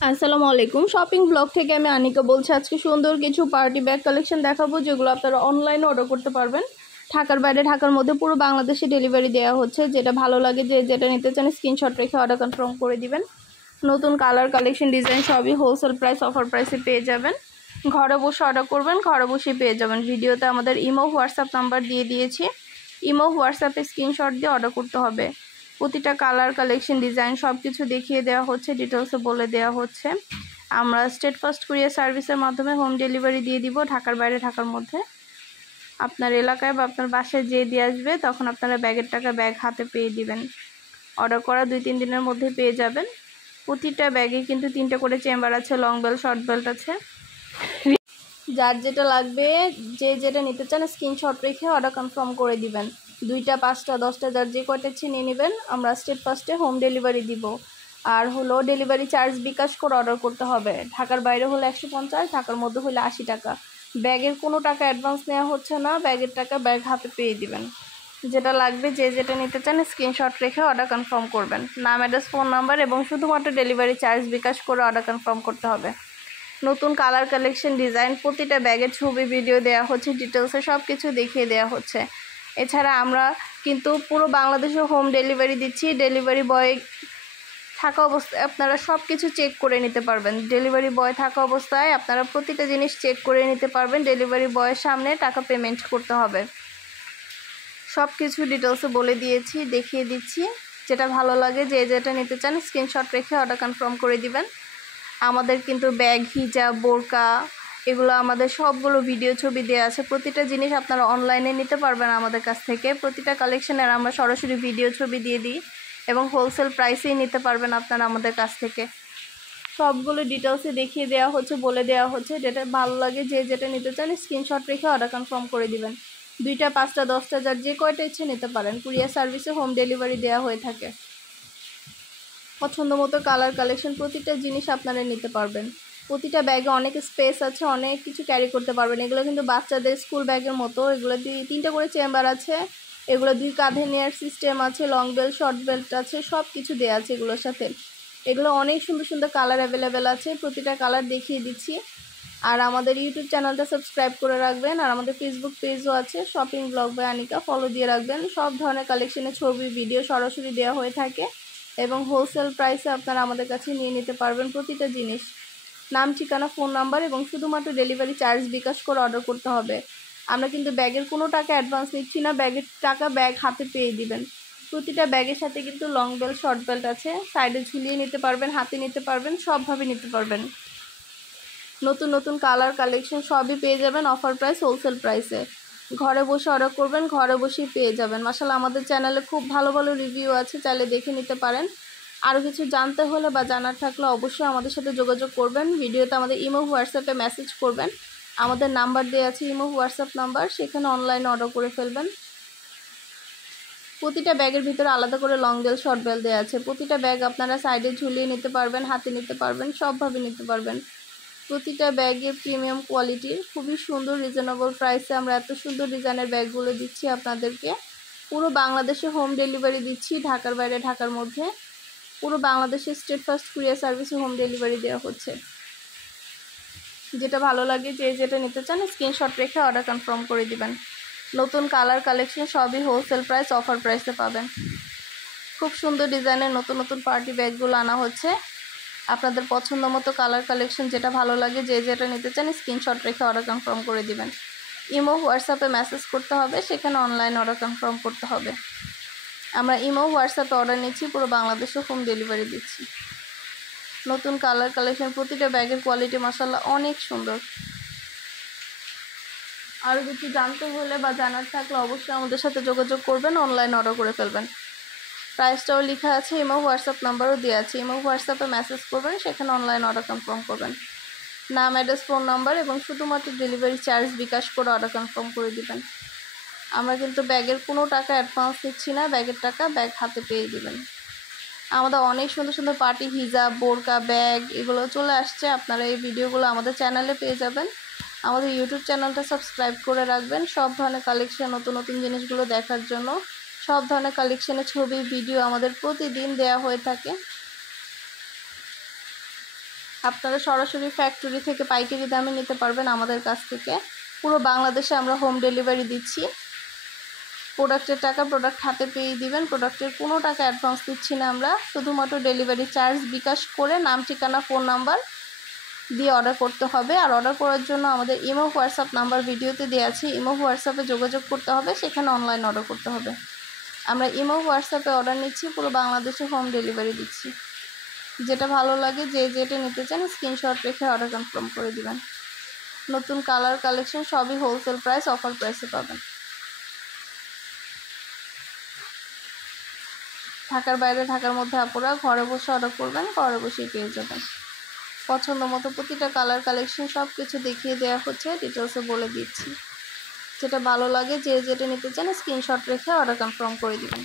আসসালামু আলাইকুম। Shopping blog থেকে আমি আনিকা বলছি। আজকে সুন্দর কিছু পার্টি ব্যাগ কালেকশন দেখাবো, যেগুলো আপনারা অনলাইনে অর্ডার করতে পারবেন। ঢাকার বাইরে, ঢাকার মধ্যে পুরো বাংলাদেশে ডেলিভারি দেওয়া হচ্ছে। যেটা ভালো লাগে, যেটা নিতে চান স্ক্রিনশট রেখে অর্ডার কনফার্ম করে দিবেন। নতুন কালার, কালেকশন, ডিজাইন সবই হোলসেল প্রাইস, অফার প্রাইসে পেয়ে যাবেন। ঘরে বসে অর্ডার করবেন, ঘরে বসে পেয়ে যাবেন। ভিডিওতে আমাদের ইমো হোয়াটসঅ্যাপ নাম্বার দিয়ে দিয়েছি। ইমো হোয়াটসঅ্যাপে স্ক্রিনশট দিয়ে অর্ডার করতে হবে। প্রতিটা কালার, কালেকশন, ডিজাইন সব কিছু দেখিয়ে দেওয়া হচ্ছে, ডিটেলসে বলে দেওয়া হচ্ছে। আমরা স্টেট ফার্স্ট কুরিয়ার সার্ভিসের মাধ্যমে হোম ডেলিভারি দিয়ে দিব, ঢাকার বাইরে, ঢাকার মধ্যে। আপনার এলাকায় বা আপনার বাসায় যেয়ে দিয়ে আসবে, তখন আপনারা ব্যাগের টাকা ব্যাগ হাতে পেয়ে দিবেন। অর্ডার করা 2-3 দিনের মধ্যে পেয়ে যাবেন। প্রতিটা ব্যাগে কিন্তু 3টে করে চেম্বার আছে, লং বেল্ট, শর্ট বেল্ট আছে। যার যেটা লাগবে, যেটা নিতে চান স্ক্রিনশট রেখে অর্ডার কনফার্ম করে দিবেন। 2টা, 5টা, 10টা, যার যে কয়টা ইচ্ছে নিয়ে নেবেন। আমরা স্টেট ফার্স্টে হোম ডেলিভারি দিব। আর হলো ডেলিভারি চার্জ বিকাশ করে অর্ডার করতে হবে। ঢাকার বাইরে হলে 150, ঢাকার মধ্যে হলে 80 টাকা। ব্যাগের কোনো টাকা অ্যাডভান্স নেওয়া হচ্ছে না, ব্যাগের টাকা ব্যাগ হাতে পেয়ে দিবেন। যেটা লাগবে, যেটা নিতে চান স্ক্রিনশট রেখে অর্ডার কনফার্ম করবেন। নাম, অ্যাড্রেস, ফোন নাম্বার এবং শুধুমাত্র ডেলিভারি চার্জ বিকাশ করে অর্ডার কনফার্ম করতে হবে। নতুন কালার, কালেকশন, ডিজাইন প্রতিটা ব্যাগের ছবি, ভিডিও দেওয়া হচ্ছে, ডিটেলসে সব কিছু দেখিয়ে দেওয়া হচ্ছে। এছাড়া আমরা কিন্তু পুরো বাংলাদেশে হোম ডেলিভারি দিচ্ছি। ডেলিভারি বয় থাকা অবস্থায় আপনারা সব কিছু চেক করে নিতে পারবেন। ডেলিভারি বয় থাকা অবস্থায় আপনারা প্রতিটা জিনিস চেক করে নিতে পারবেন। ডেলিভারি বয়ের সামনে টাকা পেমেন্ট করতে হবে। সব কিছু ডিটেলসে বলে দিয়েছি, দেখিয়ে দিচ্ছি। যেটা ভালো লাগে, যেটা নিতে চান স্ক্রিনশট রেখে অর্ডার কনফার্ম করে দিবেন। আমাদের কিন্তু ব্যাগ, হিজাব, বোরকা, এগুলো আমাদের সবগুলো ভিডিও, ছবি দেওয়া আছে। প্রতিটা জিনিস আপনারা অনলাইনে নিতে পারবেন আমাদের কাছ থেকে। প্রতিটা কালেকশনের আমরা সরাসরি ভিডিও, ছবি দিয়ে দিই এবং হোলসেল প্রাইসেই নিতে পারবেন আপনারা আমাদের কাছ থেকে। সবগুলো ডিটেলসে দেখিয়ে দেওয়া হচ্ছে, বলে দেওয়া হচ্ছে। যেটা ভালো লাগে, যেটা নিতে চান স্ক্রিনশট রেখে অর্ডার কনফার্ম করে দিবেন। 2টা, 5টা, 10টা, যার যে কয়টা ইচ্ছে নিতে পারেন। কুরিয়ার সার্ভিসে হোম ডেলিভারি দেওয়া হয়ে থাকে। পছন্দ মতো কালার, কালেকশন প্রতিটা জিনিস আপনারা নিতে পারবেন। প্রতিটা ব্যাগে অনেক স্পেস আছে, অনেক কিছু ক্যারি করতে পারবেন। এগুলো কিন্তু বাচ্চাদের স্কুল ব্যাগের মতো। এগুলো 3টে করে চেম্বার আছে। এগুলো 2 কাঁধে নেওয়ার সিস্টেম আছে, লং বেল্ট, শর্ট বেল্ট আছে, সব কিছু দেওয়া আছে এগুলোর সাথে। এগুলো অনেক সুন্দর সুন্দর কালার অ্যাভেলেবেল আছে, প্রতিটা কালার দেখিয়ে দিচ্ছি। আর আমাদের ইউটিউব চ্যানেলটা সাবস্ক্রাইব করে রাখবেন। আর আমাদের ফেসবুক পেজও আছে, shopping blog by Anika, follow দিয়ে রাখবেন। সব ধরনের কালেকশনের ছবি, ভিডিও সরাসরি দেওয়া হয়ে থাকে এবং হোলসেল প্রাইসে আপনারা আমাদের কাছে নিয়ে নিতে পারবেন প্রতিটা জিনিস। নাম, ঠিকানা, ফোন নাম্বার এবং শুধুমাত্র ডেলিভারি চার্জ বিকাশ করে অর্ডার করতে হবে। আমরা কিন্তু ব্যাগের কোনো টাকা অ্যাডভান্স নিচ্ছি না, ব্যাগের টাকা ব্যাগ হাতে পেয়ে দিবেন। প্রতিটা ব্যাগের সাথে কিন্তু লং বেল্ট, শর্ট বেল্ট আছে। সাইডে ঝুলিয়ে নিতে পারবেন, হাতে নিতে পারবেন, সবভাবে নিতে পারবেন। নতুন নতুন কালার, কালেকশন সবই পেয়ে যাবেন অফার প্রাইস, হোলসেল প্রাইসে। ঘরে বসে অর্ডার করবেন, ঘরে বসেই পেয়ে যাবেন। মাশাআল্লাহ, আমাদের চ্যানেলে খুব ভালো ভালো রিভিউ আছে, চাইলে দেখে নিতে পারেন। আরও কিছু জানতে হলে বা জানার থাকলে অবশ্যই আমাদের সাথে যোগাযোগ করবেন। ভিডিওতে আমাদের ইমো, হোয়াটসঅ্যাপে মেসেজ করবেন। আমাদের নাম্বার দেওয়া আছে, ইমো, হোয়াটসঅ্যাপ নাম্বার, সেখানে অনলাইনে অর্ডার করে ফেলবেন। প্রতিটা ব্যাগের ভিতরে আলাদা করে লং বেল, শর্ট বেল দেওয়া আছে। প্রতিটা ব্যাগ আপনারা সাইডে ঝুলিয়ে নিতে পারবেন, হাতে নিতে পারবেন, সবভাবে নিতে পারবেন। প্রতিটা ব্যাগে প্রিমিয়াম কোয়ালিটির, খুবই সুন্দর রিজনেবল প্রাইসে আমরা এত সুন্দর ডিজাইনের ব্যাগগুলো দিচ্ছি আপনাদেরকে। পুরো বাংলাদেশে হোম ডেলিভারি দিচ্ছি, ঢাকার বাইরে, ঢাকার মধ্যে। পুরো বাংলাদেশে স্টেট ফার্স্ট কুরিয়ার সার্ভিসে হোম ডেলিভারি দেওয়া হচ্ছে। যেটা ভালো লাগে, যেটা নিতে চান স্ক্রিনশট রেখে অর্ডার কনফার্ম করে দিবেন। নতুন কালার, কালেকশন সবই হোলসেল প্রাইস, অফার প্রাইসে পাবেন। খুব সুন্দর ডিজাইনের নতুন নতুন পার্টি ব্যাগগুলো আনা হচ্ছে। আপনাদের পছন্দ মতো কালার, কালেকশন যেটা ভালো লাগে, যেটা নিতে চান স্ক্রিনশট রেখে অর্ডার কনফার্ম করে দিবেন। ইমো, হোয়াটসঅ্যাপে মেসেজ করতে হবে, সেখানে অনলাইন অর্ডার কনফার্ম করতে হবে। আমরা ইমো, হোয়াটসঅ্যাপে অর্ডার নিচ্ছি, পুরো বাংলাদেশে হোম ডেলিভারি দিচ্ছি। নতুন কালার, কালেকশন প্রতিটা ব্যাগের কোয়ালিটি মাশাআল্লাহ অনেক সুন্দর। আরও কিছু জানতে হলে বা জানার থাকলে অবশ্যই আমাদের সাথে যোগাযোগ করবেন, অনলাইন অর্ডার করে ফেলবেন। প্রাইসটাও লেখা আছে, ইমো, হোয়াটসঅ্যাপ নাম্বারও দেওয়া আছে। ইমো, হোয়াটসঅ্যাপে মেসেজ করবেন, সেখানে অনলাইন অর্ডার কনফার্ম করবেন। নাম, অ্যাড্রেস, ফোন নাম্বার এবং শুধুমাত্র ডেলিভারি চার্জ বিকাশ করে অর্ডার কনফার্ম করে দিবেন। আমরা কিন্তু ব্যাগের কোনো টাকা অ্যাডভান্স নিচ্ছি না, ব্যাগের টাকা ব্যাগ হাতে পেয়ে দিবেন। আমাদের অনেক সুন্দর সুন্দর পার্টি হিজাব, বোরকা, ব্যাগ এগুলো চলে আসছে। আপনারা এই ভিডিওগুলো আমাদের চ্যানেলে পেয়ে যাবেন। আমাদের ইউটিউব চ্যানেলটা সাবস্ক্রাইব করে রাখবেন সব ধরনের কালেকশন, নতুন নতুন জিনিসগুলো দেখার জন্য। সব ধরনের কালেকশনের ছবি, ভিডিও আমাদের প্রতিদিন দেয়া হয়ে থাকে। আপনারা সরাসরি ফ্যাক্টরি থেকে পাইকারি দামে নিতে পারবেন আমাদের কাছ থেকে। পুরো বাংলাদেশে আমরা হোম ডেলিভারি দিচ্ছি। প্রোডাক্টের টাকা প্রোডাক্ট হাতে পেয়ে দিবেন। প্রোডাক্টের কোনো টাকা অ্যাডভান্স দিচ্ছি না আমরা, শুধুমাত্র ডেলিভারি চার্জ বিকাশ করে নাম, ঠিকানা, ফোন নাম্বার দিয়ে অর্ডার করতে হবে। আর অর্ডার করার জন্য আমাদের ইমো হোয়াটসঅ্যাপ নাম্বার ভিডিওতে দেওয়া আছে, ইমো হোয়াটসঅ্যাপে যোগাযোগ করতে হবে, সেখানে অনলাইন অর্ডার করতে হবে। আমরা ইমো হোয়াটসঅ্যাপে অর্ডার নিচ্ছি, পুরো বাংলাদেশে হোম ডেলিভারি দিচ্ছি। যেটা ভালো লাগে, যে যেটা নিতে চান স্ক্রিনশট রেখে অর্ডার কনফার্ম করে দিবেন। নতুন কালার কালেকশন সবই হোলসেল প্রাইস, অফার প্রাইসে পাবেন। ঢাকার বাইরে, ঢাকার মধ্যে আপুরা ঘরে বসে অর্ডার করবেন, ঘরে বসেই পেয়ে যাবেন। পছন্দ মতো প্রতিটা কালার কালেকশন সব কিছু দেখিয়ে দেওয়া হচ্ছে, ডিটেলসে বলে দিচ্ছি। যেটা ভালো লাগে, যে যেটা নিতে চান স্ক্রিনশট রেখে অর্ডার কনফার্ম করে দিবেন।